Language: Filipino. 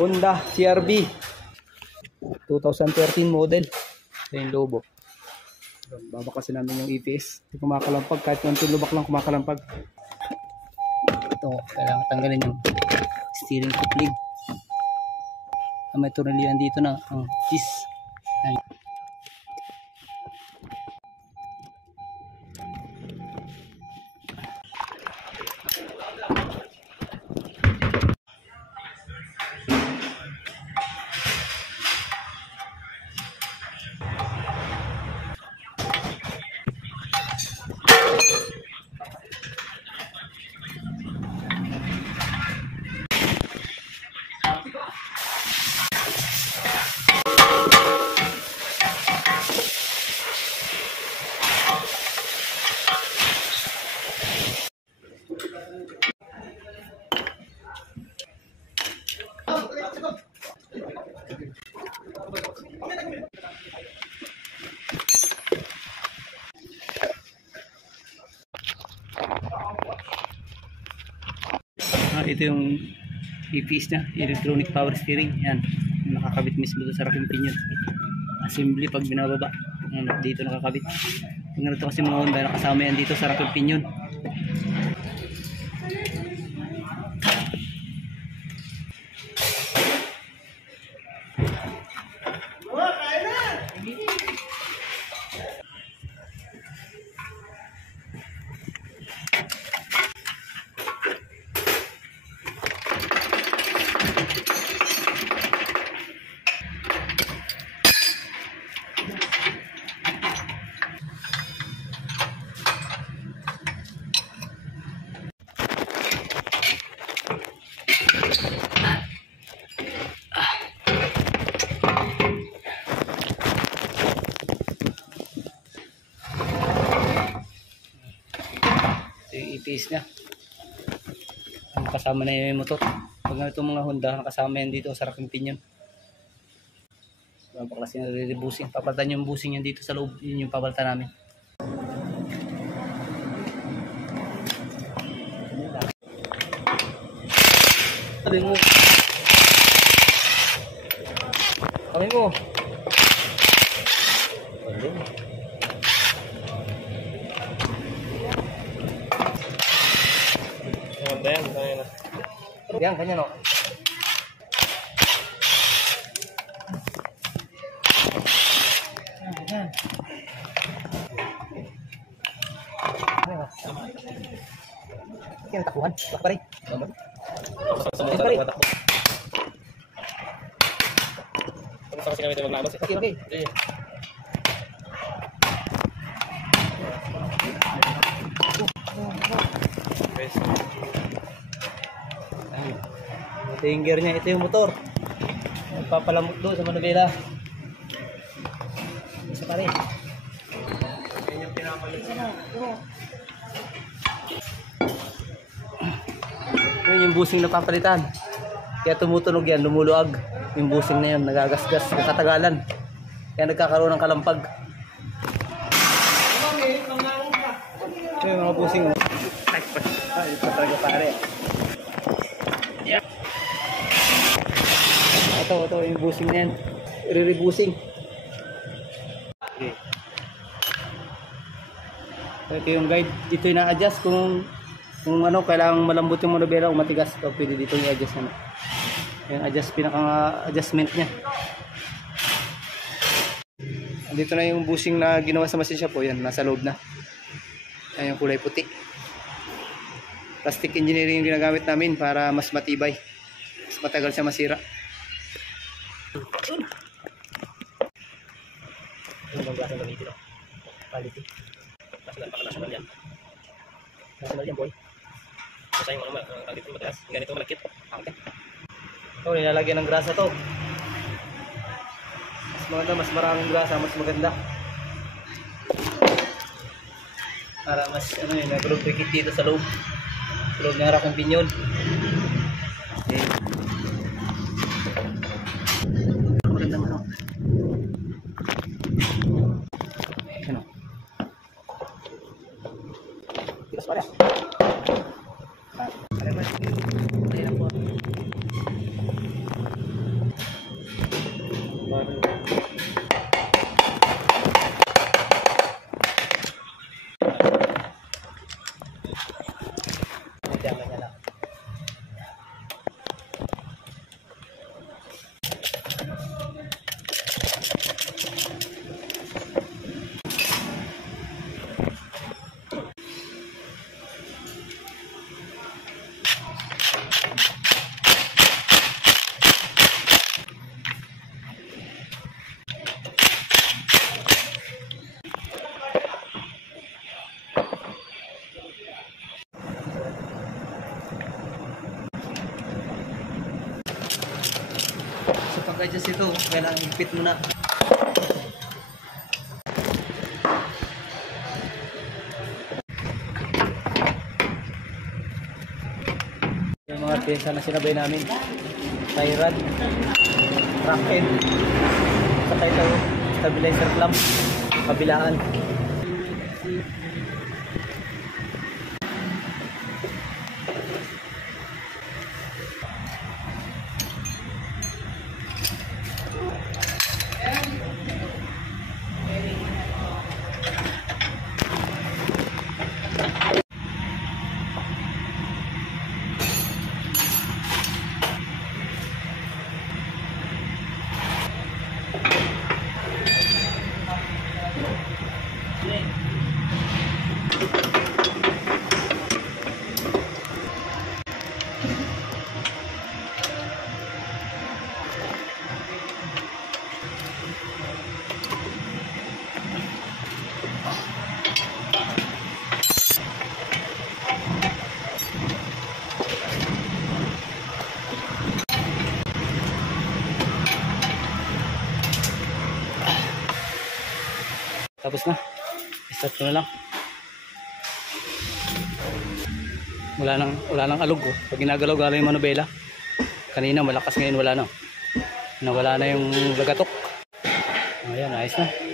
Honda CR-V 2013 model. Ito yung lobo. Babakasin namin yung EPS. Hindi kumakalampag, kahit konting lubak lang kumakalampag. Ito, kailangan tanggalin yung steering coupling. May tornilyo dito na ang cheese. Ito yung EPS niya, electronic power steering. Yan, nakakabit mismo doon sa raking pinion. Assembly pag binababa. Yan, dito nakakabit. Tingnan ito kasi mga Honda, nakasama yan dito sa raking pinion. EPS niya, kasama na yung motor. Pag itong mga Honda, nakasama yan dito sa raking pinion. Baklasin na re-busing. Papalitan yung busing yan dito sa loob. Yun yung papalitan namin. Sabi mo. Sabi mo. Yan, kanya no. Yan, takuhan. Bak pa rin. Kung saan kasi kami ito maglabas. Okay, okay. Ito yung gear niya, ito yung motor. Nagpapalamot doon sa manubela. Isa pa rin. Yan yung pinamalit. Yun yung busing na papalitan. Kaya tumutunog yan, lumuluag. Yung busing na yan, nagagasgas, nakatagalan. Kaya nagkakaroon ng kalampag. Ito yung mga busing. Ay, ito talaga pare. Ito yung busing na yan. I-rebusing. Okay. Ito yung guide. Dito yung na-adjust kung ano, kailangan malambot yung manubela o matigas. Ito, pwede dito yung adjust na. Yung adjust, pinaka-adjustment niya. Dito na yung busing na ginawa sa machine shop po. Yan, nasa loob na. Yan yung kulay puti. Plastic engineering yung ginagamit namin para mas matibay. Mas matagal siya masira. Yung bang klase ng gamitin, no? Quality. National yan. National yan, boy. Kasi yung ano, dito mataas. Ganito malakit. Okay. Ito, nilalagyan ng grasa to. Mas maganda, mas maraming grasa, mas maganda. Para mas, ano yun, nag-lubricate dito sa loob. Sa loob ng raking pinion. Okay. Magandang ano. Ano? Tigas pala. Ano ba? Ano po? So pag-adjust ito, kailangan higpit muna. Yung mga pyesa na sinabay namin. Tie rod, track end, saka ito stabilizer clamp, kabilaan. Tapos na. Start ko na lang. Wala nang alog ko. Pag ginagalaw-galaw yung manubela. Kanina malakas, ngayon wala na. Nawala na yung lagatok. Ayan, ayos na.